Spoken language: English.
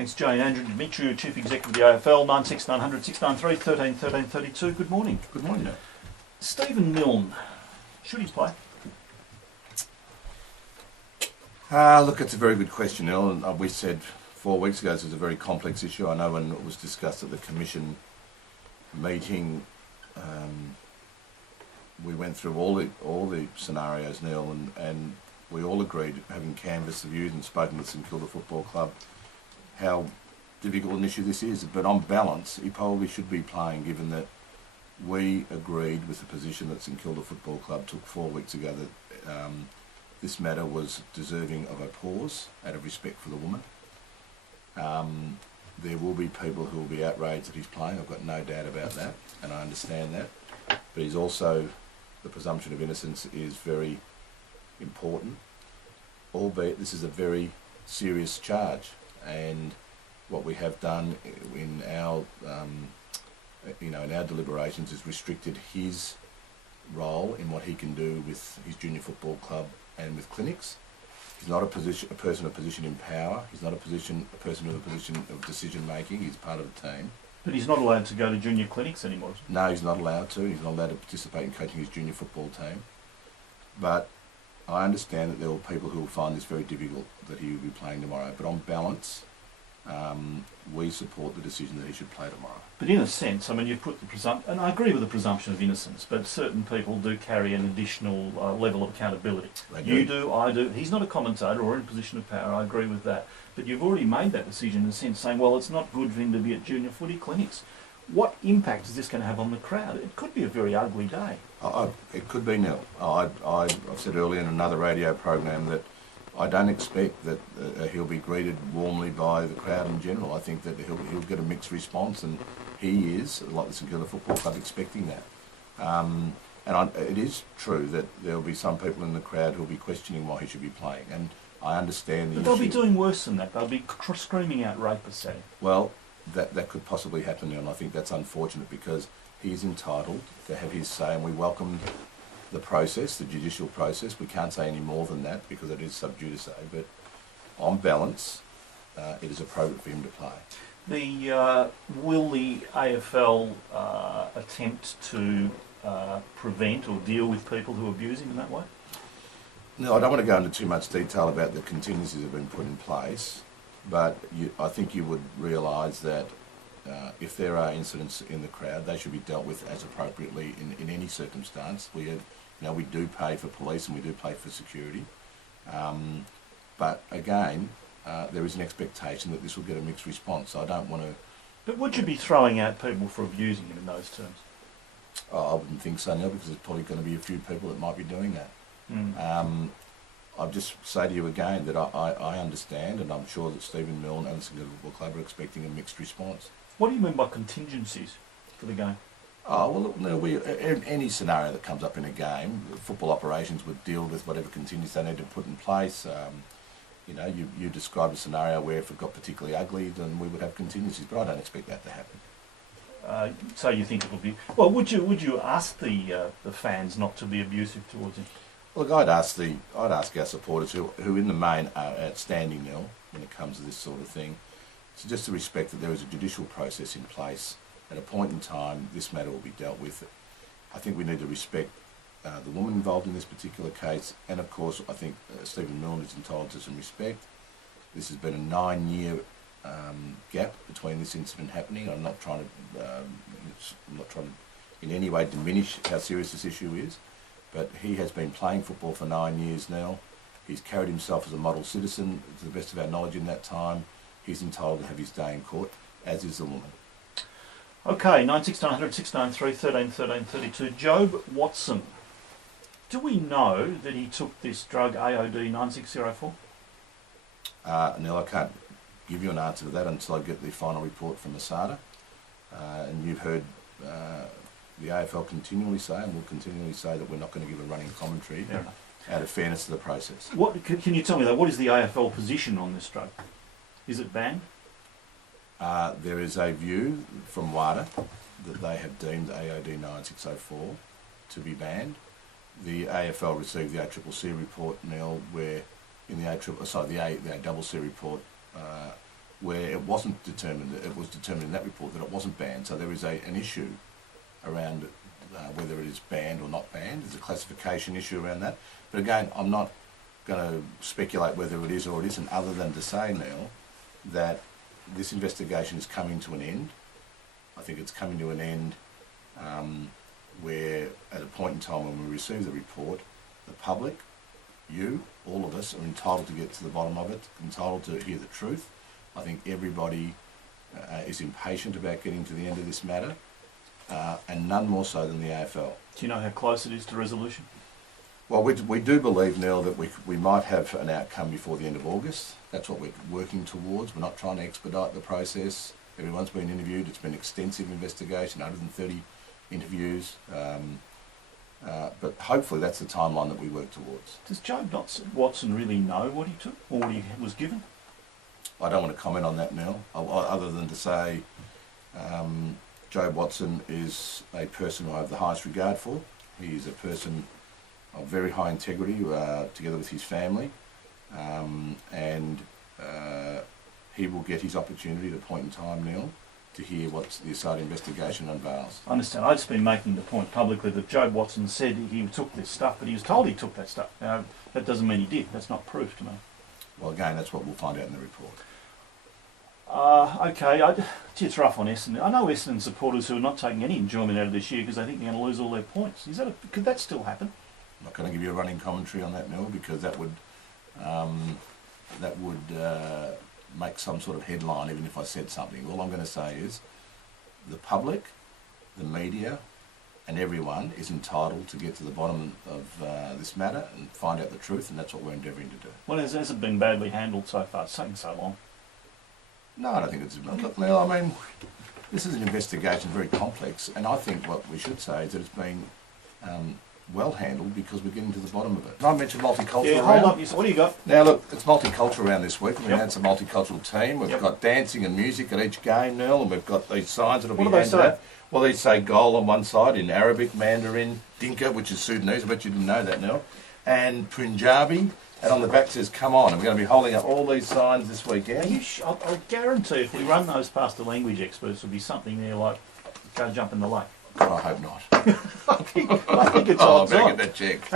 Thanks, Jay. Andrew Demetriou, Chief Executive of the AFL, 96900 693 13 13 32. Good morning. Good morning. Stephen Milne, should he play? Look, it's a very good question, Neil. And we said 4 weeks ago this was a very complex issue. I know when it was discussed at the Commission meeting, we went through all the scenarios, Neil, and we all agreed, having canvassed the views and spoken with St Kilda Football Club, how difficult an issue this is. But on balance, he probably should be playing, given that we agreed with the position that St Kilda Football Club took 4 weeks ago that this matter was deserving of a pause out of respect for the woman. There will be people who will be outraged that he's playing. I've got no doubt about that, and I understand that. But he's also, the presumption of innocence is very important, albeit this is a very serious charge. And what we have done in our, in our deliberations is restricted his role in what he can do with his junior football club and with clinics. He's not a person of position in power. He's not a person with a position of decision making. He's part of a team. But he's not allowed to go to junior clinics anymore. No, he's not allowed to. He's not allowed to participate in coaching his junior football team. But I understand that there will be people who will find this very difficult, that he will be playing tomorrow. But on balance, we support the decision that he should play tomorrow. But in a sense, I mean, you've put the presumption, and I agree with the presumption of innocence, but certain people do carry an additional level of accountability. You do, I do. He's not a commentator or in a position of power, I agree with that. But you've already made that decision in a sense, saying, well, it's not good for him to be at junior footy clinics. What impact is this going to have on the crowd? It could be a very ugly day. It could be, Neil. I've said earlier in another radio program that I don't expect that he'll be greeted warmly by the crowd in general. I think that he'll get a mixed response, and he is, like the St Kilda Football Club, expecting that. It is true that there'll be some people in the crowd who'll be questioning why he should be playing, and I understand the issue. But they'll be doing worse than that. They'll be screaming out rapists at him. Well, that could possibly happen, and I think that's unfortunate because he's entitled to have his say, and we welcome the process, the judicial process. We can't say any more than that because it is sub judice, but on balance, it is appropriate for him to play. Will the AFL attempt to prevent or deal with people who abuse him in that way? No, I don't want to go into too much detail about the contingencies that have been put in place, but I think you would realise that if there are incidents in the crowd, they should be dealt with as appropriately in any circumstance. We do pay for police and we do pay for security, but again, there is an expectation that this will get a mixed response. So I don't want to. But would you be throwing out people for abusing him in those terms? I wouldn't think so, Neil, because there's probably going to be a few people that might be doing that. I'll just say to you again that I understand, and I'm sure that Stephen Milne and the St Kilda Football Club are expecting a mixed response. What do you mean by contingencies for the game? Oh, well, look, no, any scenario that comes up in a game, football operations would deal with whatever contingencies they need to put in place. You described a scenario where if it got particularly ugly, then we would have contingencies, but I don't expect that to happen. So you think it will be... Well, would you ask the fans not to be abusive towards him? Look, I'd ask our supporters, who in the main are outstanding, Neil, when it comes to this sort of thing, so just to respect that there is a judicial process in place. At a point in time, this matter will be dealt with. I think we need to respect the woman involved in this particular case, and of course, I think Stephen Milne is entitled to some respect. This has been a 9-year gap between this incident happening. I'm not trying to in any way diminish how serious this issue is, but he has been playing football for 9 years now. He's carried himself as a model citizen to the best of our knowledge in that time. He's entitled to have his day in court, as is the woman. Okay, 96900 693 13 13 32. Job Watson. Do we know that he took this drug AOD 9604? Neil, I can't give you an answer to that until I get the final report from Asada. And you've heard the AFL continually say, and will continually say, that we're not going to give a running commentary out of fairness to the process. What can you tell me though? What is the AFL position on this drug? Is it banned? There is a view from WADA that they have deemed AOD 9604 to be banned. The AFL received the ACCC report, Neil, where in the ACCC report where it wasn't determined, it was determined in that report that it wasn't banned. So there is an issue around whether it is banned or not banned. There's a classification issue around that. But again, I'm not going to speculate whether it is or it isn't, other than to say, Neil, that this investigation is coming to an end. I think it's coming to an end where at a point in time when we receive the report, the public, you, all of us, are entitled to get to the bottom of it, entitled to hear the truth. I think everybody is impatient about getting to the end of this matter, and none more so than the AFL. Do you know how close it is to resolution? Well, we do believe, Neil, that we might have an outcome before the end of August. That's what we're working towards. We're not trying to expedite the process. Everyone's been interviewed. It's been an extensive investigation, 130 interviews. But hopefully that's the timeline that we work towards. Does Joe Watson really know what he took or what he was given? I don't want to comment on that, Neil, other than to say Joe Watson is a person who I have the highest regard for. He is a person of very high integrity, together with his family, and he will get his opportunity at a point in time, Neil, to hear what the Asada investigation unveils. I understand. I've just been making the point publicly that Joe Watson said he took this stuff, but he was told he took that stuff. Now, that doesn't mean he did. That's not proof to me. Well, again, that's what we'll find out in the report. Okay, gee, it's rough on Essendon. I know Essendon supporters who are not taking any enjoyment out of this year because they think they're going to lose all their points. Could that still happen? I'm not going to give you a running commentary on that, Neil, because that would make some sort of headline even if I said something. All I'm going to say is the public, the media and everyone is entitled to get to the bottom of this matter and find out the truth, and that's what we're endeavouring to do. Well, has it been badly handled so far? It's taken so long. No, I don't think it's... Look, Neil, I mean, this is an investigation, very complex, and I think what we should say is that it's been well handled because we're getting to the bottom of it. I mentioned multicultural. Yeah, hold up. What do you got? Now, look, it's multicultural around this week. We've announced a multicultural team. We've Yep. got dancing and music at each game, Neil, and we've got these signs that'll be What do they handed say? out. Well, they say goal on one side in Arabic, Mandarin, Dinka, which is Sudanese. I bet you didn't know that, Neil. And Punjabi. And on the back says, come on. And we're going to be holding up all these signs this weekend. I'll guarantee if we run those past the language experts, there'll be something there like, go jump in the lake. God, I hope not. I think it's Oh, I odds better on. get that checked.